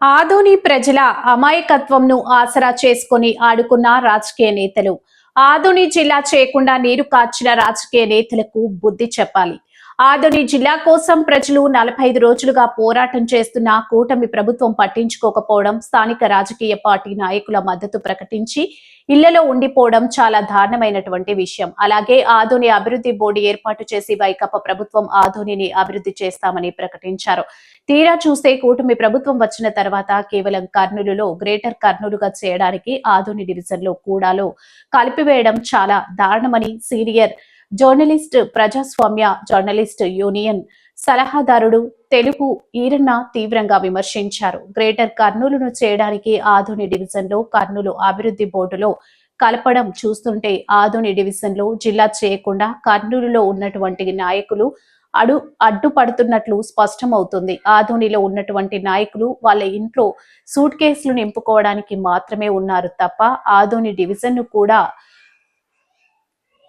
ఆదోని ప్రజల అమాయకత్వంను ఆసరా చేసుకొని ఆడుకున్న రాజకీయ నేతలు. ఆదోని జిల్లా చేయకుండా నీరు కార్చిన రాజకీయ నేతలకు బుద్ధి చెప్పాలి. ఆదోని జిల్లా కోసం ప్రజలు నలభై ఐదు రోజులుగా పోరాటం చేస్తున్న కూటమి ప్రభుత్వం పట్టించుకోకపోవడం స్థానిక రాజకీయ పార్టీ నాయకుల మద్దతు ప్రకటించి ఇళ్ళలో ఉండిపోవడం చాలా దారుణమైనటువంటి విషయం. అలాగే ఆధుని అభివృద్ధి బోర్డు ఏర్పాటు చేసి వైకప్ప ప్రభుత్వం ఆధునిని అభివృద్ధి చేస్తామని ప్రకటించారు. తీరా చూస్తే కూటమి ప్రభుత్వం వచ్చిన తర్వాత కేవలం కర్నూలులో గ్రేటర్ కర్నూలుగా చేయడానికి ఆధుని డివిజన్లో కూడాలో కలిపివేయడం చాలా దారుణమని సీనియర్ జర్నలిస్ట్ ప్రజాస్వామ్య జర్నలిస్ట్ యూనియన్ సలహాదారుడు తెలుగు ఈరన్న తీవ్రంగా విమర్శించారు. గ్రేటర్ కర్నూలును చేయడానికి ఆధుని డివిజన్లో కర్నూలు అభివృద్ధి బోర్డులో కలపడం చూస్తుంటే ఆధుని డివిజన్లో జిల్లా చేయకుండా కర్నూలులో ఉన్నటువంటి నాయకులు అడు అడ్డుపడుతున్నట్లు స్పష్టమవుతుంది. ఆధునిలో ఉన్నటువంటి నాయకులు వాళ్ళ ఇంట్లో సూట్ కేసులు నింపుకోవడానికి మాత్రమే ఉన్నారు తప్ప ఆధుని డివిజన్ను కూడా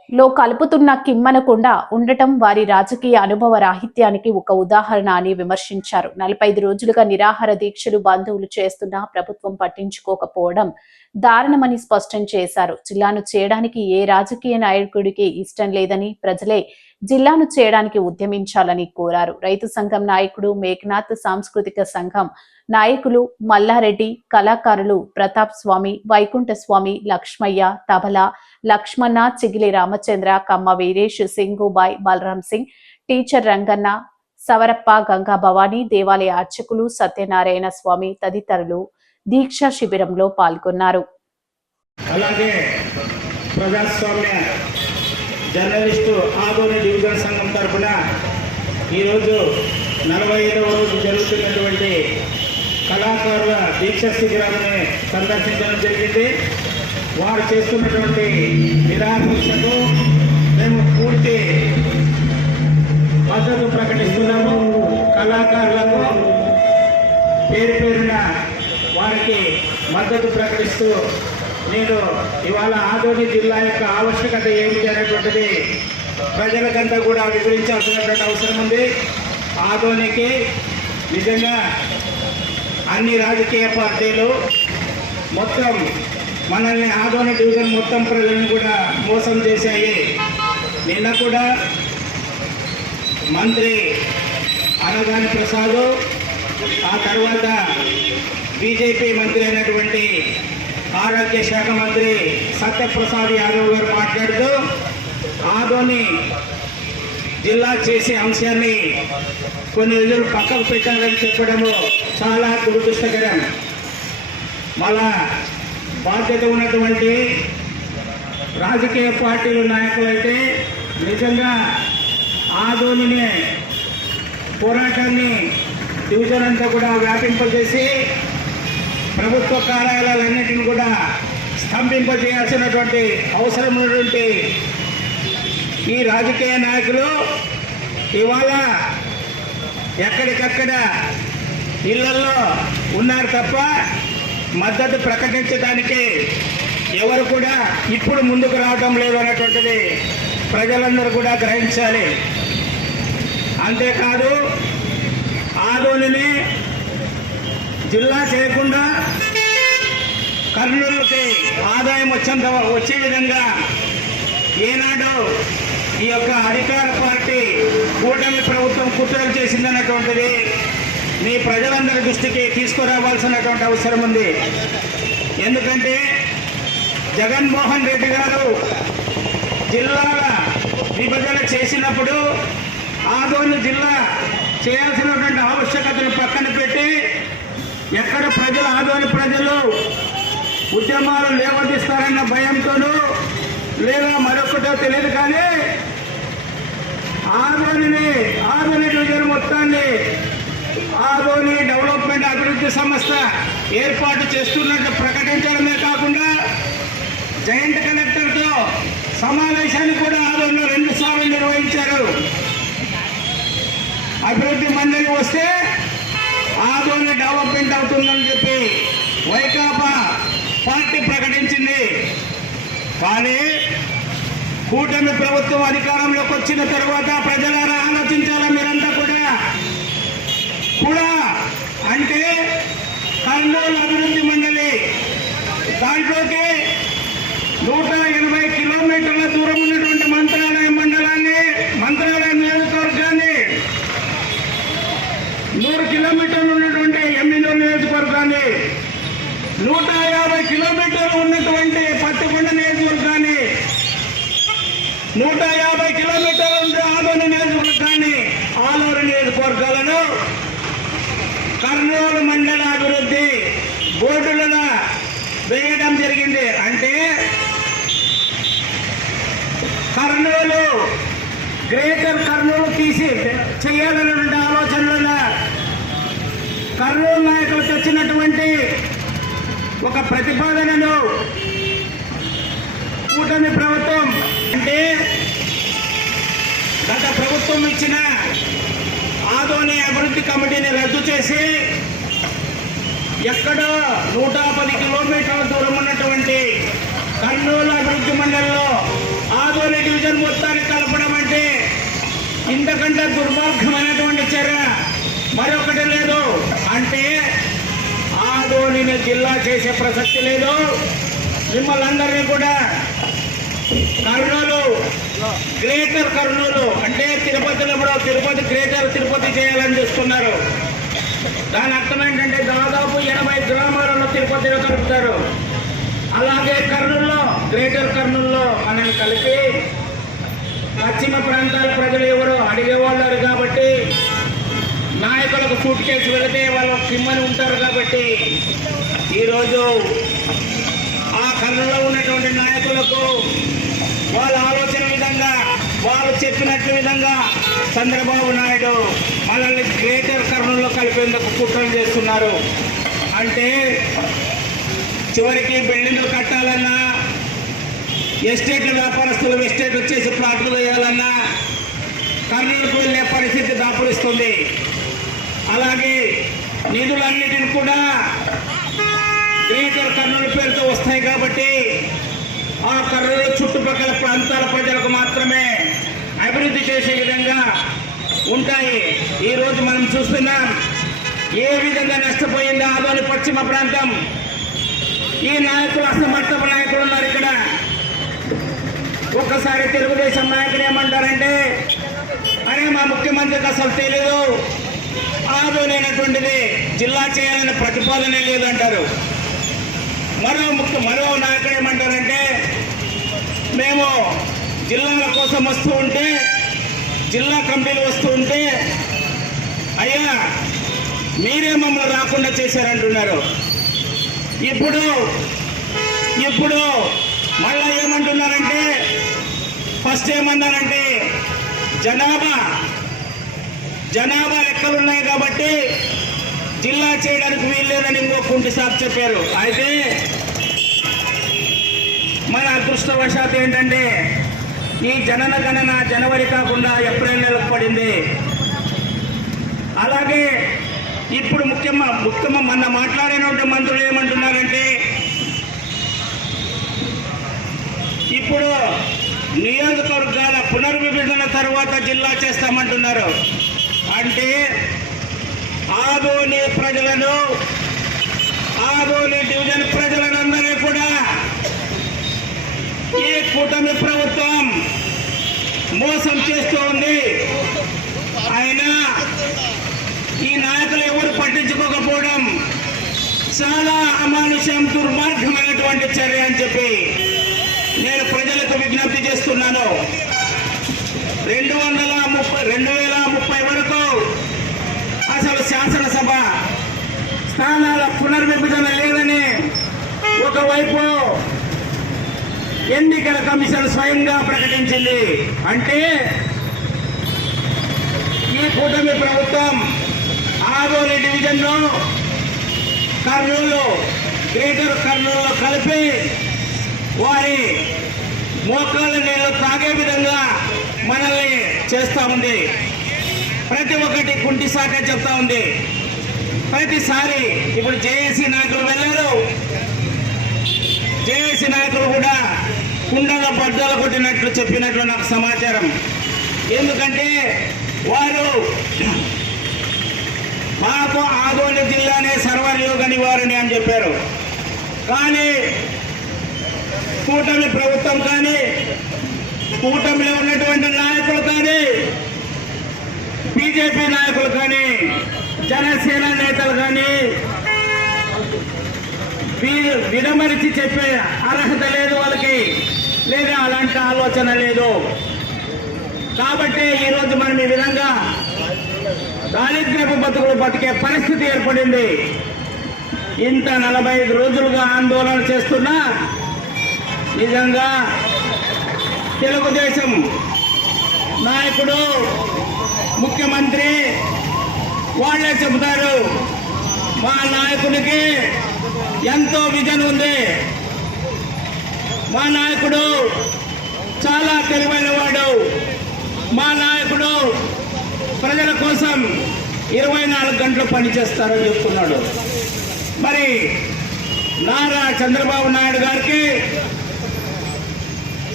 లో కలుపుతున్న కిమ్మనకుండా ఉండటం వారి రాజకీయ అనుభవ రాహిత్యానికి ఒక ఉదాహరణ అని విమర్శించారు. నలభై ఐదు రోజులుగా నిరాహార దీక్షలు బంధువులు చేస్తున్నా ప్రభుత్వం పట్టించుకోకపోవడం దారుణమని స్పష్టం చేశారు. జిల్లాను చేయడానికి ఏ రాజకీయ నాయకుడికి ఇష్టం లేదని ప్రజలే జిల్లాను చేయడానికి ఉద్యమించాలని కోరారు. రైతు సంఘం నాయకుడు మేఘనాథ్ సాంస్కృతిక సంఘం నాయకులు మల్లారెడ్డి కళాకారులు ప్రతాప్ స్వామి వైకుంఠ స్వామి లక్ష్మయ్య తబల లక్ష్మణ చిగిలి రామచంద్ర కమ్మ వీరేష్ సింగుబాయ్ బలరాం సింగ్ టీచర్ రంగన్న సవరప్ప గంగా భవానీ దేవాలయ అర్చకులు సత్యనారాయణ స్వామి తదితరులు దీక్షా శిబిరంలో పాల్గొన్నారు. అలాగే ప్రజాస్వామ్య జర్నలిస్టు ఆదోని డివిజన్ సంఘం తరఫున ఈరోజు నలభై ఐదవ రోజు జరుగుతున్నటువంటి కళాకారుల దీక్ష శిబిరాన్ని సందర్శించడం జరిగింది. వారు చేస్తున్నటువంటి నిరాదీక్షకు మేము పూర్తి మద్దతు ప్రకటిస్తున్నాము. కళాకారులకు పేరు పేరున వారికి మద్దతు ప్రకటిస్తూ నేను ఇవాళ ఆదోని జిల్లా యొక్క ఆవశ్యకత ఏమిటి అనేటువంటిది ప్రజలకంతా కూడా వివరించాల్సినటువంటి అవసరం ఉంది. ఆదోనికి నిజంగా అన్ని రాజకీయ పార్టీలు మొత్తం మనల్ని ఆదోని డివిజన్ మొత్తం ప్రజలను కూడా మోసం చేశాయి. నిన్న కూడా మంత్రి అనగాని ప్రసాద్ ఆ తర్వాత బీజేపీ మంత్రి అయినటువంటి ఆరోగ్య శాఖ మంత్రి సత్యప్రసాద్ యాదవ్ గారు మాట్లాడుతూ ఆదోని జిల్లా చేసే అంశాన్ని కొన్ని రోజులు పక్కకు పెట్టాలని చెప్పడము చాలా దురదృష్టకరం. మళ్ళా బాధ్యత ఉన్నటువంటి రాజకీయ పార్టీల నాయకులైతే నిజంగా ఆదోనిని పోరాటాన్ని డివిజన్ అంతా కూడా వ్యాపింపజేసి ప్రభుత్వ కార్యాలయాలన్నింటిని కూడా స్తంభింపజేయాల్సినటువంటి అవసరం ఉన్నటువంటి ఈ రాజకీయ నాయకులు ఇవాళ ఎక్కడికక్కడ ఇళ్ళలో ఉన్నారు తప్ప మద్దతు ప్రకటించడానికి ఎవరు కూడా ఇప్పుడు ముందుకు రావడం లేదు అన్నటువంటిది ప్రజలందరూ కూడా గ్రహించాలి. అంతేకాదు ఆదోళనే జిల్లా చేయకుండా కర్నూలుకి ఆదాయం వచ్చేంత వచ్చే విధంగా ఏనాడు ఈ యొక్క అధికార పార్టీ కూటమి ప్రభుత్వం కుట్రలు చేసిందన్నటువంటిది మీ ప్రజలందరి దృష్టికి తీసుకురావాల్సినటువంటి అవసరం ఉంది. ఎందుకంటే జగన్మోహన్ రెడ్డి గారు జిల్లాల విభజన చేసినప్పుడు ఆదోని జిల్లా చేయాల్సినటువంటి ఆవశ్యకతను పక్కన పెట్టి ఎక్కడ ప్రజలు ఆదోని ప్రజలు ఉద్యమాలు లేవదీస్తారన్న భయంతోనూ లేదా మరొకటో తెలియదు కానీ ఆదోనిని ఆదోని డివిజన్ మొత్తాన్ని ఆదోని డెవలప్మెంట్ అభివృద్ధి సంస్థ ఏర్పాటు చేస్తున్నట్టు ప్రకటించడమే కాకుండా జాయింట్ కలెక్టర్తో సమావేశాన్ని కూడా ఆదోనిలో రెండు సార్లు నిర్వహించారు. అభివృద్ధి మండలి వస్తే ఆదోని డెవలప్మెంట్ అవుతుందని చెప్పి వైకాపా పార్టీ ప్రకటించింది. కానీ కూటమి ప్రభుత్వం అధికారంలోకి వచ్చిన తర్వాత ప్రజలారా ఆలోచించాలా మీరంతా కూడా? కూడా? అంటే కర్నూలు అభివృద్ధి మండలి దాంట్లోకి నూట ఎనభై కిలోమీటర్ల దూరం ఉన్నటువంటి మంత్రాలయం మండలాన్ని మంత్రాలయం నియోజకవర్గాన్ని నూరు కిలోమీటర్లు ఉన్నటువంటి ఎమ్మెల్యే నియోజకవర్గాన్ని నూట యాభై కిలోమీటర్లు ఉన్నటువంటి పత్తికొండ నియోజకవర్గాన్ని నూట యాభై కిలోమీటర్లు ఉండే ఆదోని నియోజకవర్గాన్ని ఆలూరు నియోజకవర్గాలను కర్నూలు మండల అభివృద్ధి బోర్డులను వేయడం జరిగింది. అంటే కర్నూలు గ్రేటర్ కర్నూలు తీసి చేయాలన్నటువంటి కర్నూలు నాయకులకు వచ్చినటువంటి ఒక ప్రతిపాదనను కూటమి ప్రభుత్వం అంటే గత ప్రభుత్వం ఇచ్చిన ఆదోని అభివృద్ధి కమిటీని రద్దు చేసి ఎక్కడో నూట పది కిలోమీటర్ల దూరం ఉన్నటువంటి కర్నూలు అభివృద్ధి మండలిలో ఆదోని డివిజన్ మొత్తాన్ని కలపడం అంటే ఇంతకంటే దుర్మార్గమైనటువంటి చర్య. మరొకటి లేదు. అంటే ఆదోనిని జిల్లా చేసే ప్రసక్తి లేదు. మిమ్మల్ని అందరినీ కూడా కర్నూలు గ్రేటర్ కర్నూలు అంటే తిరుపతిలో కూడా తిరుపతి గ్రేటర్ తిరుపతి చేయాలని చూస్తున్నారు. దాని అర్థం ఏంటంటే దాదాపు ఎనభై గ్రామాలను తిరుపతిలో కలుపుతారు అలాగే కర్నూలులో గ్రేటర్ కర్నూలులో మనల్ని కలిపి పశ్చిమ ప్రాంతాల ప్రజలు ఎవరు అడిగేవాళ్ళు కాబట్టి నాయకులకు సూట్ కేసు వెళితే వాళ్ళు కిమ్మని ఉంటారు కాబట్టి ఈరోజు ఆ కళ్ళలో ఉన్నటువంటి నాయకులకు వాళ్ళ ఆలోచన విధంగా వాళ్ళు చెప్పినట్టు విధంగా చంద్రబాబు నాయుడు మనల్ని గ్రేటర్ కర్నూల్లో కలిపేందుకు కుట్రలు చేస్తున్నారు. అంటే చివరికి బిల్డింగ్లు కట్టాలన్నా ఎస్టేట్ల వ్యాపారస్తులు ఎస్టేట్ వచ్చేసి ప్లాట్లు వేయాలన్నా కర్నూలుకు వెళ్ళే పరిస్థితి దాపురిస్తుంది. అలాగే నిధులన్నిటిని కూడా గ్రేటర్ కర్నూలు పేరుతో వస్తాయి కాబట్టి ఆ కర్నూలు చుట్టుపక్కల ప్రాంతాల ప్రజలకు మాత్రమే అభివృద్ధి చేసే విధంగా ఉంటాయి. ఈరోజు మనం చూస్తున్నాం ఏ విధంగా నష్టపోయింది ఆదోని పశ్చిమ ప్రాంతం. ఈ నాయకులు అసమర్థపు నాయకులు ఉన్నారు ఇక్కడ. ఒక్కసారి తెలుగుదేశం నాయకులు ఏమంటారంటే అరే మా ముఖ్యమంత్రికి అసలు తెలియదు ఆదోనైనటువంటిది జిల్లా చేయాలనే ప్రతిపాదనే లేదంటారు. మరో ముఖ్య మరో నాయకుడు ఏమంటారంటే మేము జిల్లాల కోసం వస్తూ ఉంటే జిల్లా కమిటీలు వస్తూ ఉంటే అయ్యా మీరే మమ్మల్ని రాకుండా చేశారంటున్నారు. ఇప్పుడు ఇప్పుడు మళ్ళా ఏమంటున్నారంటే ఫస్ట్ ఏమన్నారంటే జనాభా జనాభా లెక్కలున్నాయి కాబట్టి జిల్లా చేయడానికి వీల్లేదని ఇంకో కుంటి సాబ్ చెప్పారు. అయితే మన అదృష్టవశాత్తు ఏంటంటే ఈ జనన గణన జనవరి కాకుండా ఏప్రిల్ నెలకు పడింది. అలాగే ఇప్పుడు ముఖ్యమ ముఖ్యమ మొన్న మాట్లాడినటువంటి మంత్రులు ఏమంటున్నారంటే ఇప్పుడు నియోజకవర్గాల పునర్విభజన తర్వాత జిల్లా చేస్తామంటున్నారు. అంటే ఆదోని ప్రజలను ఆదోని డివిజన్ ప్రజలందరినీ కూడా ఈ కూటమి ప్రభుత్వం మోసం చేస్తూ ఉంది. అయినా ఈ నాయకులు ఎవరు పట్టించుకోకపోవడం చాలా అమానుష్యం దుర్మార్గమైనటువంటి చర్య అని చెప్పి నేను ప్రజలకు విజ్ఞప్తి చేస్తున్నాను. రెండు వందల ముప్పై రెండు వేల ముప్పై వరకు అసలు శాసనసభ స్థానాల పునర్విభజన లేదని ఒకవైపు ఎన్నికల కమిషన్ స్వయంగా ప్రకటించింది. అంటే ఈ కూటమి ప్రభుత్వం ఆదోని డివిజన్లో కర్నూలు గ్రేటర్ కర్నూలు కలిపి వారి మోకాళ్ళ నీళ్ళు తాగే విధంగా మనల్ని చేస్తూ ఉంది. ప్రతి ఒక్కటి కుంటి శాఖ చెప్తా ఉంది. ప్రతిసారి ఇప్పుడు జేఏసీ నాయకులు వెళ్ళారు. జేఏసీ నాయకులు కూడా కుండలో బద్దలు కొట్టినట్లు చెప్పినట్లు నాకు సమాచారం. ఎందుకంటే వారు మాకు ఆదోని జిల్లానే సర్వయోగ అని చెప్పారు. కానీ కూటమి ప్రభుత్వం కానీ కూటమిలో ఉన్నటువంటి నాయకులు కానీ బీజేపీ నాయకులు కానీ జనసేన నేతలు కానీ విడమరిచి చెప్పే అర్హత లేదు వాళ్ళకి. లేదా అలాంటి ఆలోచన లేదు. కాబట్టి ఈరోజు మనం ఈ విధంగా దారిద్ర్యపు బతుకులు బతికే పరిస్థితి ఏర్పడింది. ఇంత నలభై రోజులుగా ఆందోళన చేస్తున్నా నిజంగా తెలుగుదేశం నాయకుడు ముఖ్యమంత్రి వాళ్ళే చెబుతారు. మా నాయకుడికి ఎంతో విజన్ ఉంది. మా నాయకుడు చాలా తెలివైన వాడు మా నాయకుడు ప్రజల కోసం ఇరవై నాలుగు గంటలు పనిచేస్తారని చెప్తున్నాడు. మరి నారా చంద్రబాబు నాయుడు గారికి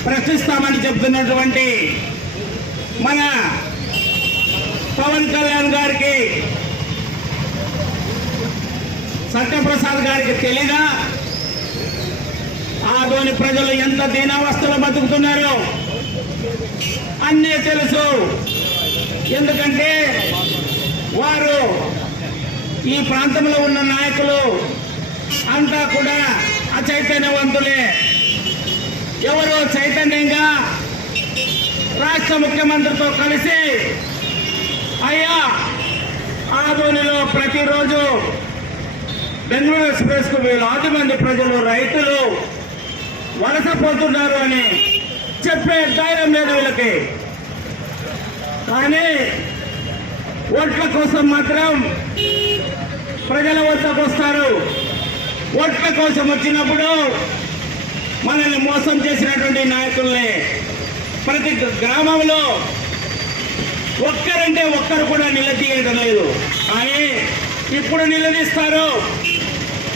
ప్రశ్నిస్తామని చెప్తున్నటువంటి మన పవన్ కళ్యాణ్ గారికి సత్యప్రసాద్ గారికి తెలీదా? ఆదోని ప్రజలు ఎంత దీనావస్థలో బతుకుతున్నారో? అన్నీ తెలుసు. ఎందుకంటే వారు ఈ ప్రాంతంలో ఉన్న నాయకులు అంతా కూడా అచైతన్యవంతులే. ఎవరు చైతన్యంగా రాష్ట్ర ముఖ్యమంత్రితో కలిసి అయ్యా ఆదోనిలో ప్రతిరోజు బెంగళూరు ఎక్స్ప్రెస్కు వేలాది మంది ప్రజలు రైతులు వలసపోతున్నారు అని చెప్పే ధైర్యం లేదు వీళ్ళకి. కానీ ఓట్ల కోసం మాత్రం ప్రజల వద్దకు వస్తారు. ఓట్ల కోసం వచ్చినప్పుడు మనల్ని మోసం చేసినటువంటి నాయకుల్ని ప్రతి గ్రామంలో ఒక్కరంటే ఒక్కరు కూడా నిలదీయడం లేదు. కానీ ఇప్పుడు నిలదీస్తారు.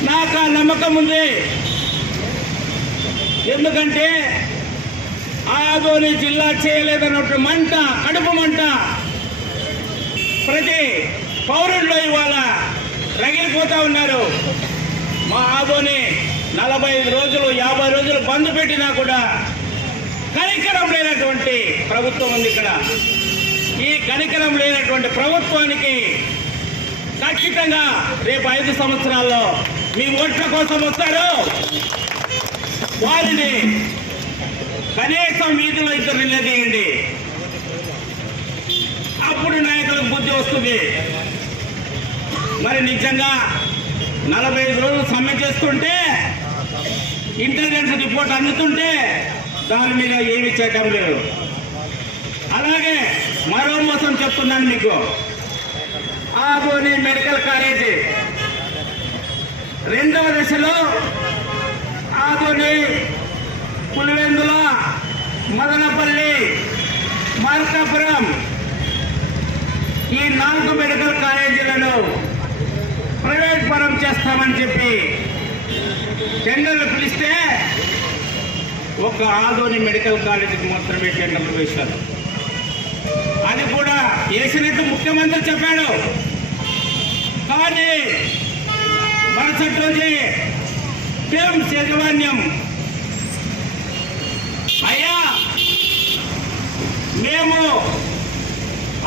నాకు ఆ నమ్మకం ఉంది. ఎందుకంటే ఆదోని జిల్లా చేయలేదన్నట్టు మంట కడుపు మంట ప్రతి పౌరుల్లో ఇవాళ రగిలిపోతా ఉన్నారు. మా ఆదోని నలభై ఐదు రోజులు యాభై రోజులు బంద్ పెట్టినా కూడా కనికరం లేనటువంటి ప్రభుత్వం ఉంది ఇక్కడ. ఈ కనికరం లేనటువంటి ప్రభుత్వానికి ఖచ్చితంగా రేపు ఐదు సంవత్సరాల్లో మీ ఓట్ల కోసం వస్తారు. వారిని కనీసం వీధిలో ఇద్దరు నిలదీయండి. అప్పుడు నాయకులకు బుద్ధి వస్తుంది. మరి నిజంగా నలభై ఐదు రోజులు సమ్మె చేస్తుంటే ఇంటెలిజెన్స్ రిపోర్ట్ అందుతుంటే దాని మీద ఏమి చేయటం లేదు. అలాగే మరో మోసం చెప్తున్నాను మీకు ఆగోని మెడికల్ కాలేజీ. రెండవ దశలో ఆబోని పులివెందుల మదనపల్లి మార్కాపురం. ఈ నాలుగు మెడికల్ కాలేజీలను ప్రైవేట్ పరం చేస్తామని చెప్పి టెండర్లు పిలిస్తే ఒక ఆదోని మెడికల్ కాలేజీకి మాత్రమే టెండర్లు వేశారు. అది కూడా వేసినట్టు ముఖ్యమంత్రి చెప్పాడు. కానీ మరుసటి రోజే టీఎంస్ యాజమాన్యం అయ్యా మేము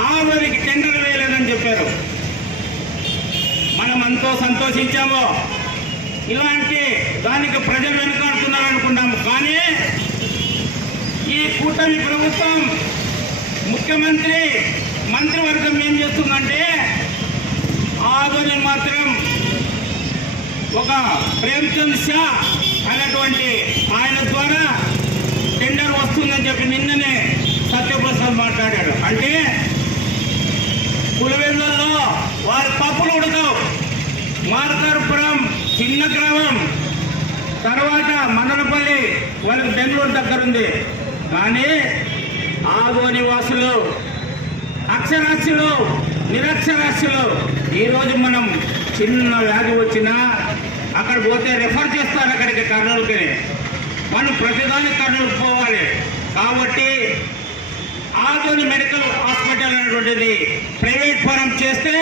ఆరుకి టెండర్ వేయలేదని చెప్పారు. మనం ఎంతో సంతోషించాము. ఇలాంటి దానికి ప్రజలు వెనుకాడుతున్నారు అనుకున్నాము కానీ ఈ కూటమి ప్రభుత్వం ముఖ్యమంత్రి మంత్రివర్గం ఏం చేస్తుందంటే ఆదోని మాత్రం ఒక ప్రేమ్చంద్ షా అనేటువంటి ఆయన ద్వారా టెండర్ వస్తుందని చెప్పి నిన్ననే సత్యప్రసాద్ మాట్లాడాడు. అంటే పులివెందుల్లో వారి పప్పులు ఉడకవు. మార్కాపురం చిన్న గ్రామం. తర్వాత మండలపల్లి వాళ్ళకి బెంగళూరు దగ్గర ఉంది కానీ ఆగో నివాసులు అక్షరాస్యులు నిరక్షరాస్యులు ఈరోజు మనం చిన్న వ్యాధి వచ్చినా అక్కడ పోతే రెఫర్ చేస్తారు అక్కడికి కర్నూలుకి. మనం ప్రతిదాని కర్నూలుకు పోవాలి. కాబట్టి ఆగోని మెడికల్ హాస్పిటల్ అనేటువంటిది ప్రైవేట్ ఫారం చేస్తే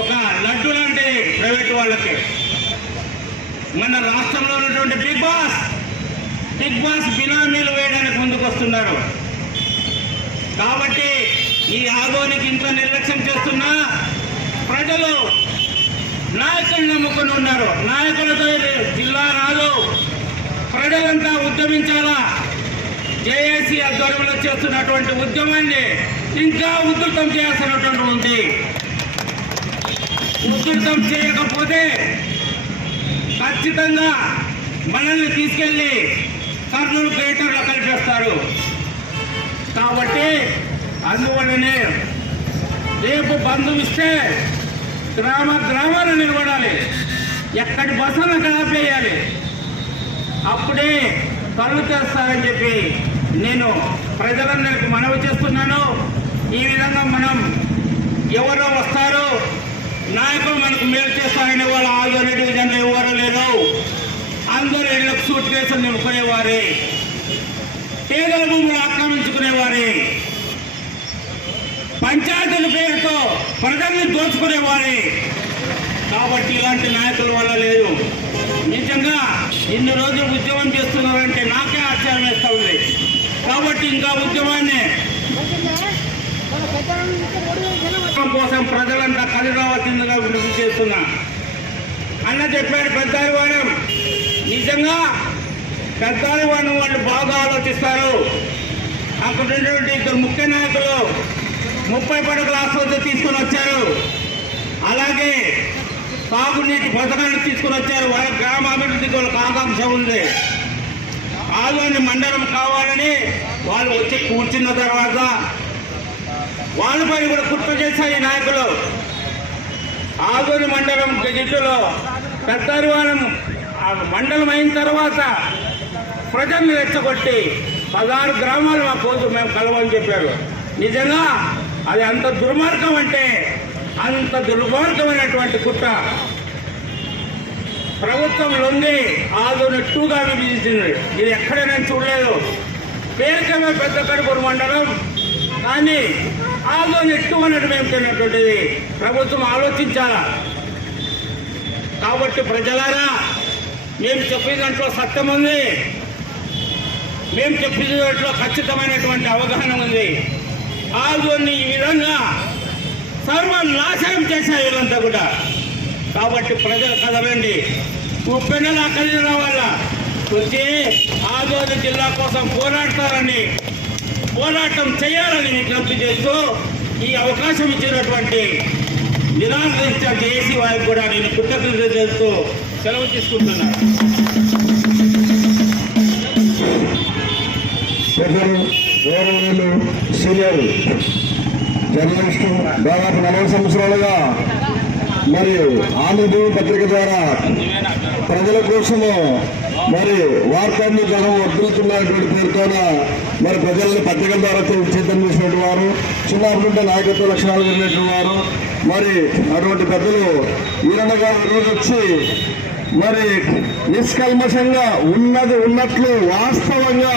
ఒక లడ్డు లాంటిది ప్రైవేట్ వాళ్ళకి. మన రాష్ట్రంలో ఉన్నటువంటి బిగ్ బాస్ బిగ్ బాస్ బినామీలు వేయడానికి ముందుకు వస్తున్నారు కాబట్టి ఈ ఆగోనికి ఇంత నిర్లక్ష్యం చేస్తున్న ప్రజలు నాయకులు నమ్ముకుని ఉన్నారు. నాయకులతో జిల్లా రాదు. ప్రజలంతా ఉద్యమించాలా? జేఏసీ ఆధ్వర్యంలో చేస్తున్నటువంటి ఉద్యమాన్ని ఇంకా ఉధృతం చేయాల్సినటువంటి ఉంది. ఉధృతం చేయకపోతే ఖచ్చితంగా మనల్ని తీసుకెళ్ళి కర్నూలు గ్రేటర్లో కలిపేస్తారు. కాబట్టి అందువల్లనే రేపు బంధు ఇస్తే గ్రామ గ్రామాలు నిలబడాలి. ఎక్కడి బస్సులు అక్కడ ఆపేయాలి అప్పుడే కళ్ళు తెస్తారని చెప్పి నేను ప్రజలందరికీ మనవి చేస్తున్నాను. ఈ విధంగా మనం ఎవరో వస్తారో నాయకులు మనకు మేలు చేస్తారనే వాళ్ళు ఆల్రెడీ డివిజన్లో ఎవరు లేరు. అందరూ ఇళ్ళకు సూట్ కేసులు నింపుకునేవారే. పేదల భూములు ఆక్రమించుకునేవారే. పంచాయతీల పేరుతో ప్రజల్ని దోచుకునేవారే. కాబట్టి ఇలాంటి నాయకుల వల్ల లేదు. నిజంగా ఇన్ని రోజులు ఉద్యమం చేస్తున్నారంటే నాకే ఆశ్చర్యం వేస్తూ ఉంది. కాబట్టి ఇంకా ఉద్యమాన్ని కోసం ప్రజలంతా కలిసి రావాల్సిందిగా విడుదల చేస్తున్నా. అన్న చెప్పాడు పెద్దారివాణం నిజంగా పెద్దారివాణం వాళ్ళు బాగా ఆలోచిస్తారు. అక్కడున్నటువంటి ఇద్దరు ముఖ్య నాయకులు ముప్పై పడకల ఆసుపత్రి తీసుకొని వచ్చారు. అలాగే తాగునీటి పథకాన్ని తీసుకుని వచ్చారు. వాళ్ళ గ్రామ అభివృద్ధికి వాళ్ళకి ఆకాంక్ష ఉంది. ఆలోని మండలం కావాలని వాళ్ళు వచ్చి కూర్చున్న తర్వాత వాళ్ళపై కూడా కుట్ర చేశారు ఈ నాయకులు. ఆదోని మండలం గెజిట్లో పెద్దరివానం ఆ మండలం అయిన తర్వాత ప్రజల్ని రెచ్చగొట్టి పదహారు గ్రామాలు మా పోతు మేము కలవని చెప్పారు. నిజంగా అది అంత దుర్మార్గం అంటే అంత దుర్మార్గమైనటువంటి కుట్ర. ప్రభుత్వం లొంగి ఆదోని టూగా విభజించింది ఇది ఎక్కడైనా చూడలేదు. పేరుకమే పెద్ద కడుపురు మండలం. కానీ ఆదోని టూ అన్నట్టు మేము తిన్నటువంటిది. ప్రభుత్వం ఆలోచించాలా? కాబట్టి ప్రజలారా మేము చెప్పిన దాంట్లో సత్యం ఉంది. మేము చెప్పిన దాంట్లో ఖచ్చితమైనటువంటి అవగాహన ఉంది. ఆదోని ఈ విధంగా సర్వనాశనం చేశారు వీళ్ళంతా కూడా. కాబట్టి ప్రజలు కదలండి. ఉప్పెన్నెల కలిసి రావాల వచ్చి ఆదోని జిల్లా కోసం పోరాడతారని పోరాటం చేయాలని విజ్ఞప్తి చేస్తూ ఈ అవకాశం ఇచ్చినటువంటి నిరాకరించిన జేసీ వారికి కూడా నేను కృతజ్ఞత చేస్తూ సెలవు తీసుకుంటున్నాను. పెద్దలు గౌరవనీయులు సీనియర్. జర్నలిస్టు దాదాపు నలభై సంవత్సరాలుగా మరి ఆంధ్రభూమి పత్రిక ద్వారా ప్రజల కోసము మరి వార్తాన్ని జనం వర్ధిల్తున్నటువంటి పేరుతోన మరి ప్రజలను పత్రికల ద్వారా చైతన్యం చేసినటువంటి వారు చిన్నప్పుడు నాయకత్వ లక్షణాలు కలిగినటువంటి వారు మరి అటువంటి పెద్దలు ఈరన్న గారు ఈరోజు వచ్చి మరి నిష్కల్మషంగా ఉన్నది ఉన్నట్లు వాస్తవంగా